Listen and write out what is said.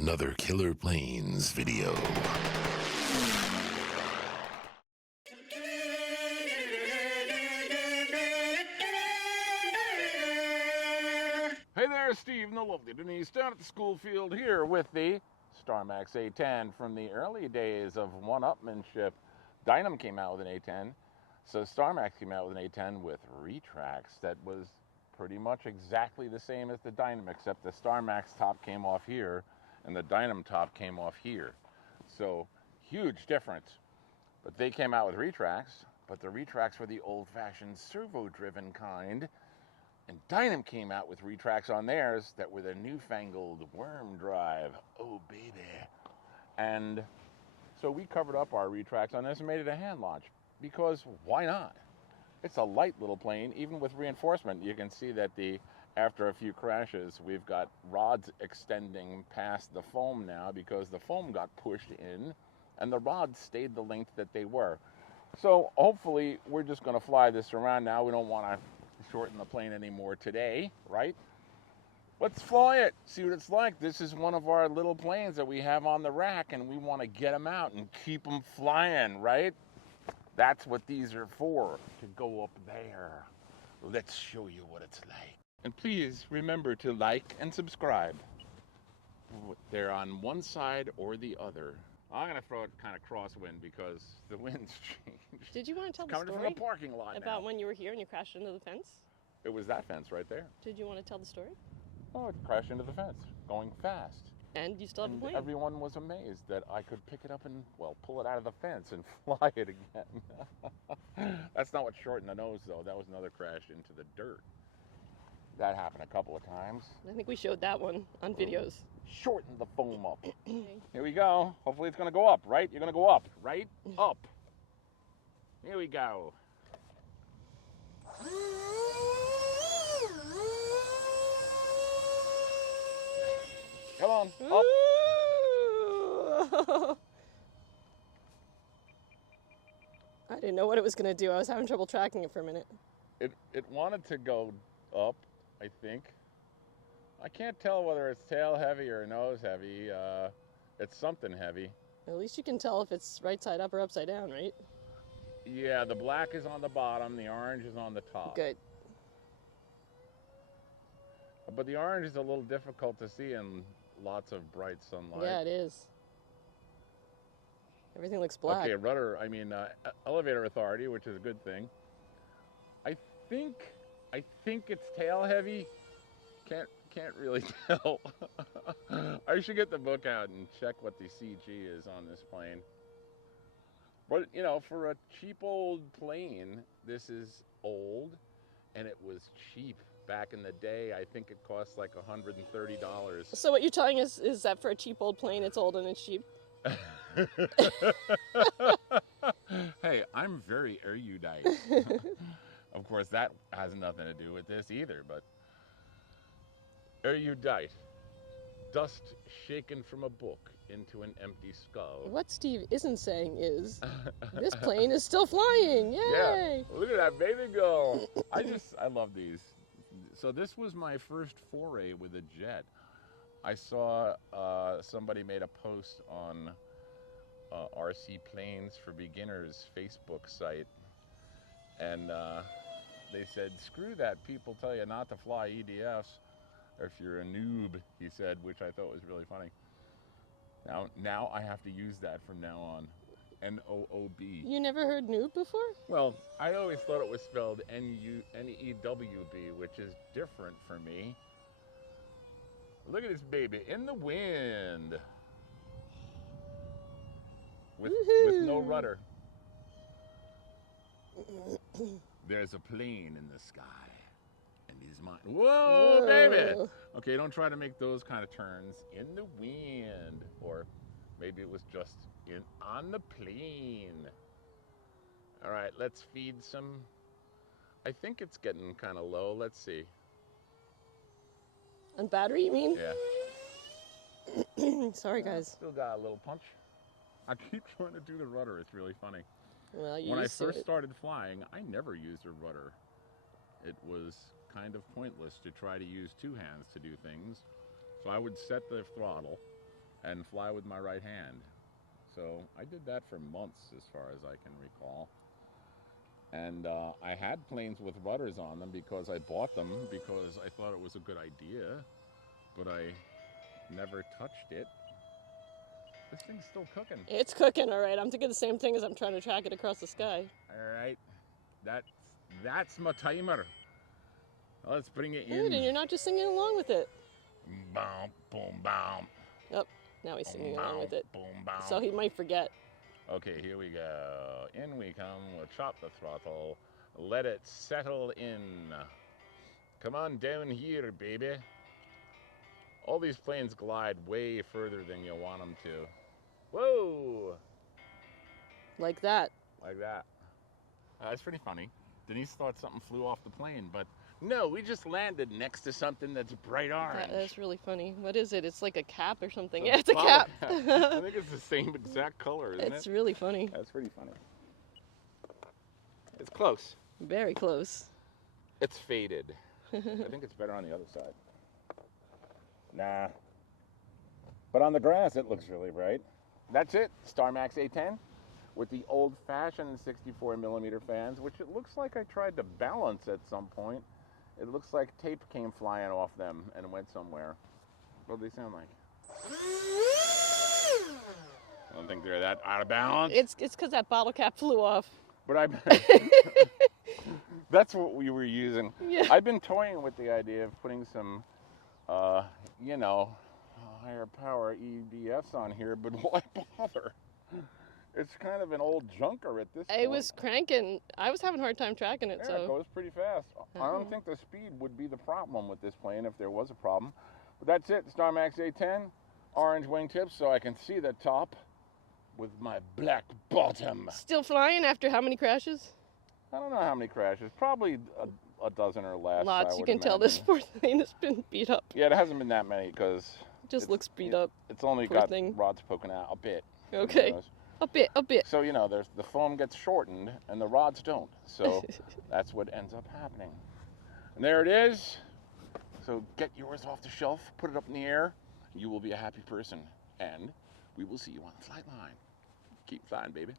Another Killer Planes video. Hey there, Steve and the lovely Denise down at the school field here with the Starmax A-10 from the early days of one-upmanship. Dynam came out with an A-10, so Starmax came out with an A-10 with retracts that was pretty much exactly the same as the Dynam, except the Starmax top came off here and the Dynam top came off here. So huge difference. But they came out with retracts, but the retracts were the old-fashioned servo-driven kind. And Dynam came out with retracts on theirs that were the newfangled worm drive. Oh, baby. And so we covered up our retracts on this and made it a hand launch. Because why not? It's a light little plane, even with reinforcement. You can see that after a few crashes, we've got rods extending past the foam now because the foam got pushed in and the rods stayed the length that they were. So hopefully we're just going to fly this around now. We don't want to shorten the plane anymore today, right? Let's fly it, see what it's like. This is one of our little planes that we have on the rack, and we want to get them out and keep them flying, right? That's what these are for, to go up there. Let's show you what it's like. And please remember to like and subscribe. They're on one side or the other. I'm going to throw it kind of crosswind because the wind's changed. Did you want to tell the Coming story from a parking lot about now. when you were here and you crashed into the fence? It was that fence right there. Did you want to tell the story? Oh, it crashed into the fence, going fast. And you still have a plane. Everyone was amazed that I could pick it up and, well, pull it out of the fence and fly it again. That's not what shortened the nose, though. That was another crash into the dirt. That happened a couple of times. I think we showed that one on videos. Shorten the foam up. Here we go. Hopefully it's going to go up, right? You're going to go up, right? Up. Here we go. Come on, up. I didn't know what it was going to do. I was having trouble tracking it for a minute. It wanted to go up, I think. I can't tell whether it's tail heavy or nose heavy. It's something heavy. At least you can tell if it's right side up or upside down, right? Yeah, the black is on the bottom, the orange is on the top. Good. But the orange is a little difficult to see in lots of bright sunlight. Yeah, it is. Everything looks black. Okay, rudder, elevator authority, which is a good thing. I think it's tail heavy. Can't really tell. I should get the book out and check what the CG is on this plane. But, you know, for a cheap old plane, this is old, and it was cheap. Back in the day, I think it cost like $130. So what you're telling us is that for a cheap old plane, it's old and it's cheap? Hey, I'm very erudite. Of course, that has nothing to do with this either, but erudite. Dust shaken from a book into an empty skull. What Steve isn't saying is, this plane is still flying. Yay! Yeah, look at that baby go. I love these. So this was my first foray with a jet. I saw somebody made a post on RC Planes for Beginners Facebook site, and they said, screw that, people tell you not to fly EDFs if you're a noob, he said, which I thought was really funny. Now I have to use that from now on. N-O-O-B. You never heard noob before? Well, I always thought it was spelled N-E-W-B, which is different for me. Look at this baby in the wind. With no rudder. There's a plane in the sky. And he's mine. Whoa, baby! Okay, don't try to make those kind of turns in the wind. Or maybe it was just on the plane. All right, let's feed some. I think it's getting kind of low. Let's see. On battery, you mean? Yeah. Sorry, guys. Still got a little punch. I keep trying to do the rudder. It's really funny. Well, when I first started flying, I never used a rudder. It was kind of pointless to try to use two hands to do things. So I would set the throttle, and fly with my right hand. So I did that for months as far as I can recall. And I had planes with rudders on them because I bought them because I thought it was a good idea, but I never touched it. This thing's still cooking. It's cooking, all right. I'm thinking the same thing as I'm trying to track it across the sky. All right, that's my timer. Let's bring it in. Good, and you're not just singing along with it. Boom, boom, boom. Oh, now he's singing Boom, along with it. boom, boom. So he might forget. Okay, here we go. In we come. We'll chop the throttle. Let it settle in. Come on down here, baby. All these planes glide way further than you want them to. Whoa! Like that. Like that. That's pretty funny. Denise thought something flew off the plane, but no, we just landed next to something that's bright orange. That's really funny. What is it? It's like a cap or something. It's Yeah, it's a cap. I think it's the same exact color, isn't It's it? really funny. That's pretty funny. It's close. Very close. It's faded. I think it's better on the other side. Nah. But on the grass, it looks really bright. That's it. Starmax A-10 with the old-fashioned 64mm fans, which it looks like I tried to balance at some point. It looks like tape came flying off them and went somewhere. What do they sound like? I don't think they're that out of balance. It's because that bottle cap flew off. But that's what we were using. Yeah. I've been toying with the idea of putting some, you know, higher power EDFs on here, but why bother? It's kind of an old junker at this point. It was cranking. I was having a hard time tracking it, Yeah, so. it goes pretty fast. I don't think the speed would be the problem with this plane if there was a problem. But that's it, Starmax A-10, orange wingtips so I can see the top with my black bottom. Still flying after how many crashes? I don't know how many crashes, probably a dozen or less. Lots. I You would can tell this imagine. poor thing has been beat up. Yeah, it hasn't been that many because It just looks beat up. it's only Poor got thing. rods poking out a bit. Okay. A bit. So, you know, the foam gets shortened and the rods don't. So that's what ends up happening. And there it is. So get yours off the shelf, put it up in the air. You will be a happy person. And we will see you on the flight line. Keep flying, baby.